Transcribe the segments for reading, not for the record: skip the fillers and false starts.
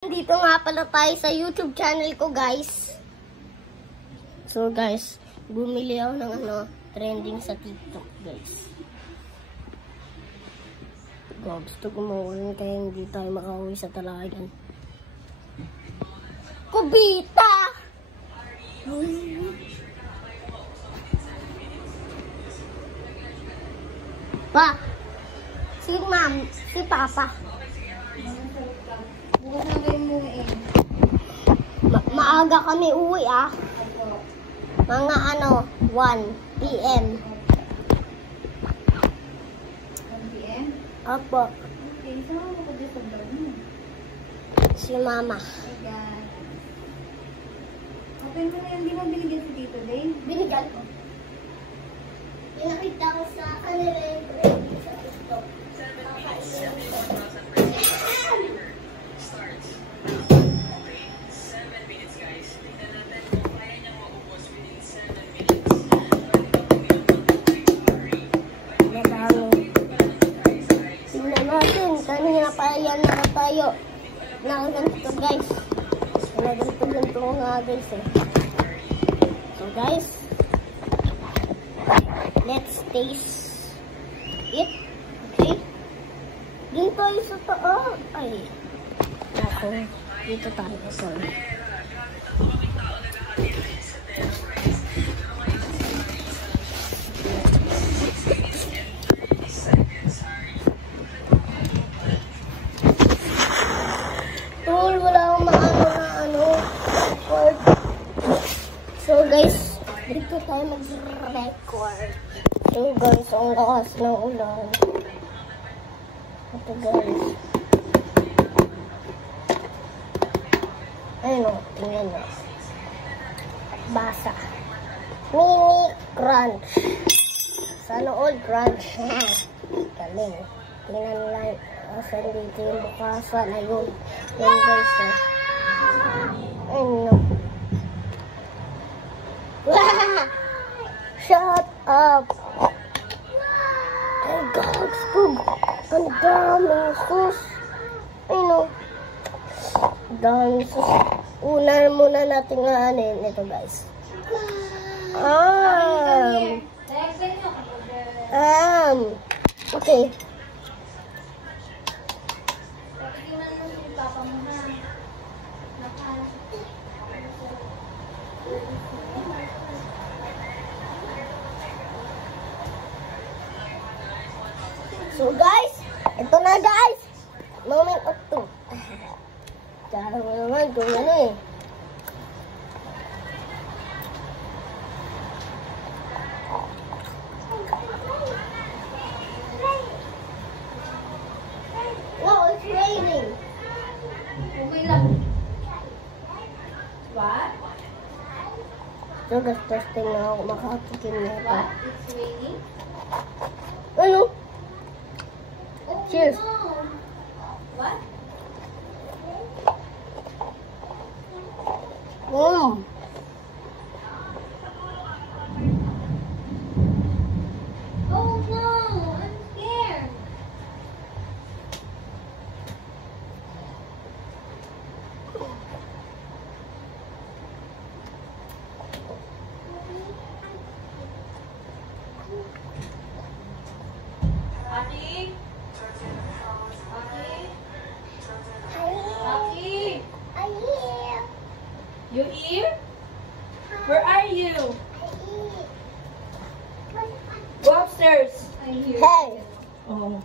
Dito nga pala tayo sa YouTube channel ko, guys. So, guys, bumili ako ng trending sa TikTok, guys. Gusto ko mauwi kaya hindi tayo makauwi sa talagan. Kubita! Pa! Si ma'am, si papa. Maaga kami uwi mga 1 PM. 1 PM? Opo. Okay, saan mo ko dito ba? Si mama. Oh God. Open mo na yan, di mo binigyan si Tito Dave? Binigyan ko. Pinakita ko sa kanila yung training sa TikTok. Kanina pa yan nakatayo. Nakaganto, guys. Nakaganto nga, guys. So, guys, let's taste it. Okay? Dito tayo sa taas. Ay. Ako. Dito tayo. Sorry. So guys, dito tayo mag-record. So guys, ang lakas ng ulan. Ito guys. Ayun o, tingnan o. Basa. Mini crunch. Sana all crunch. Galing. Tingnan lang. Asan dito yung bukasan. Ayun. Ayun guys o. Ayun o. Shut up! Oh God, ang daming sus. Ano? Daming sus. Una muna natin anin ito, guys. Okay. So guys, ito na guys. Moment of truth. Tsara mo naman kung ano eh. No, it's raining. Umilang. What? So guys, testing na ako makatikim na ito. What? It's raining? Ano? Oh, Cheers. no. What? Oh no, I'm scared. Aki? Aki? You here? Where are you? Go upstairs. I'm here. Hey! Oh.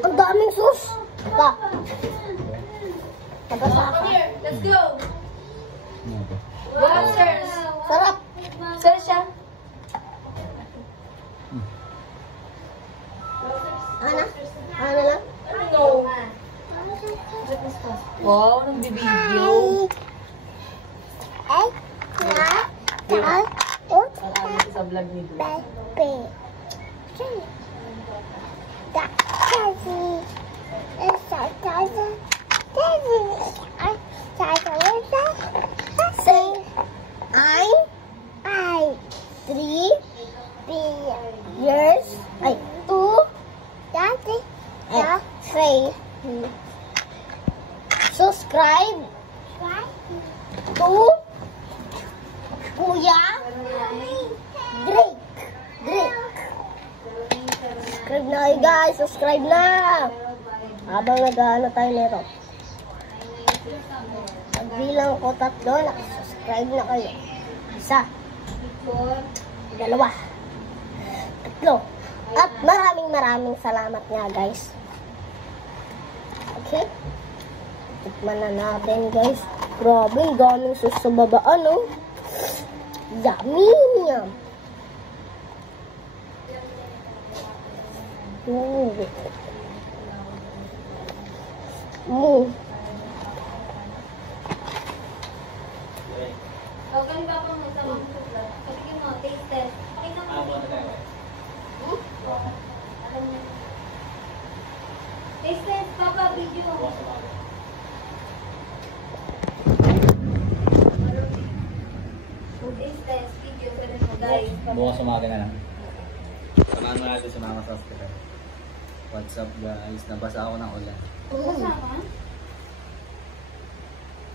Ang daming sus! Pa! Come here. Let's go. Go upstairs. Sarap! Saan siya? Ano? Ano lang? No. Wow, nang bibidyo. Ay! Na! Ay! Alam sa vlog ni Bro. Pepe! Say, I, 3, years, ay, 2, ay, 3. Subscribe to Kuya Drake. Subscribe na kayo guys, subscribe na. Habang nag-ano tayo nito. Pagbilang ko 3, nakasubscribe na kayo. 1, 2, 3. At maraming salamat nga guys. Okay? Tikman na natin guys. Grabe, daming sauce sa baba, ano? Yummy! Okay ba pang magsamang sugar? Sabihin mo, taste test. Okay na mo. Taste test, Papa, video. Taste test, video. Pwede mo guys. Bukas umaga na lang. Samahan mo natin si Mama sa hospital. What's up guys? Nabasa ako ng ulan. Kasama?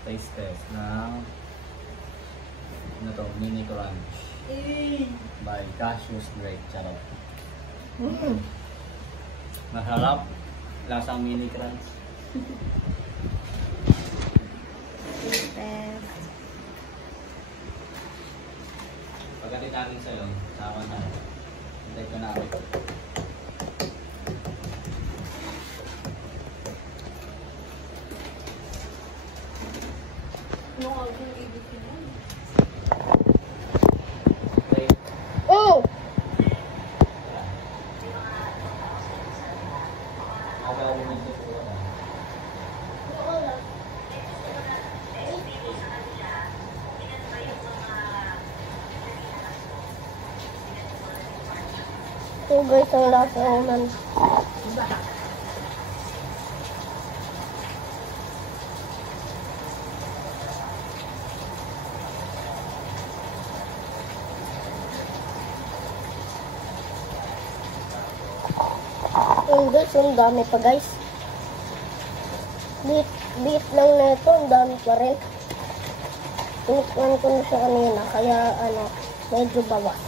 Taste test ng ano to, mini crunch by Cassius Drake. Charot. Masarap. Lasang mini crunch. Pagdating natin sa'yo, sama na. Hintay ko namin. Oh! Ito guys, ang lasa ulan. Yung guys, ang dami pa guys. Bit lang na ito, ang dami pa rin. Tinikman ko na siya kanina, kaya ano, medyo bawas.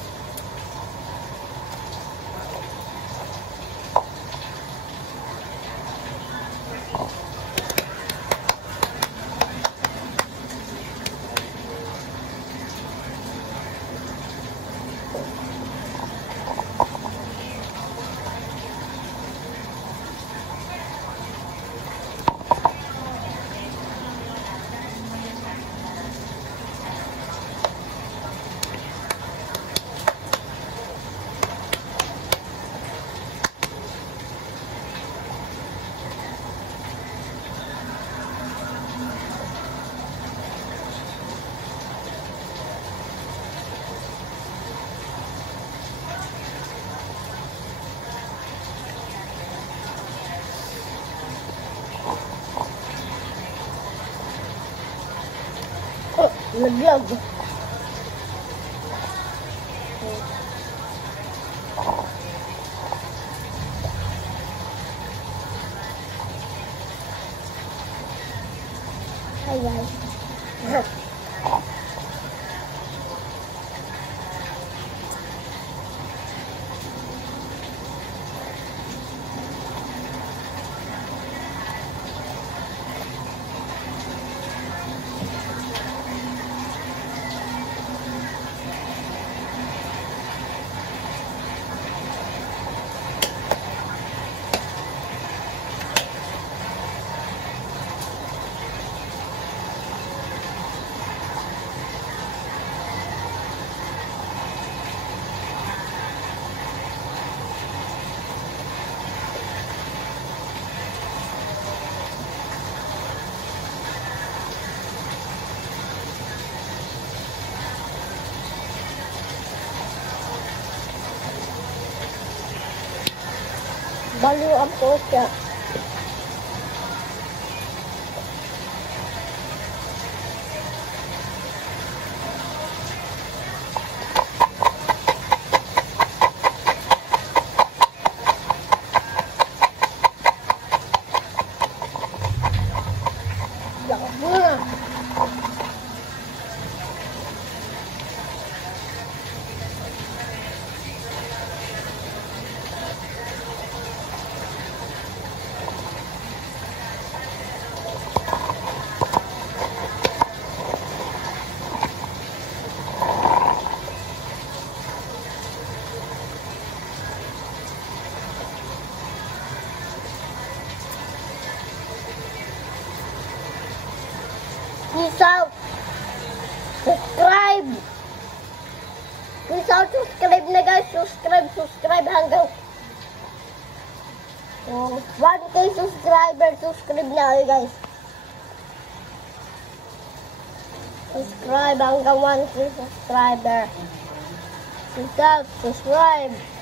Laglag. Ayan. Baliw po siya. Peace out. Subscribe. Peace out. Subscribe na guys. Subscribe hanggang 1K subscriber. Subscribe na kayo guys. Subscribe hanggang 1K subscriber. Peace out. Subscribe.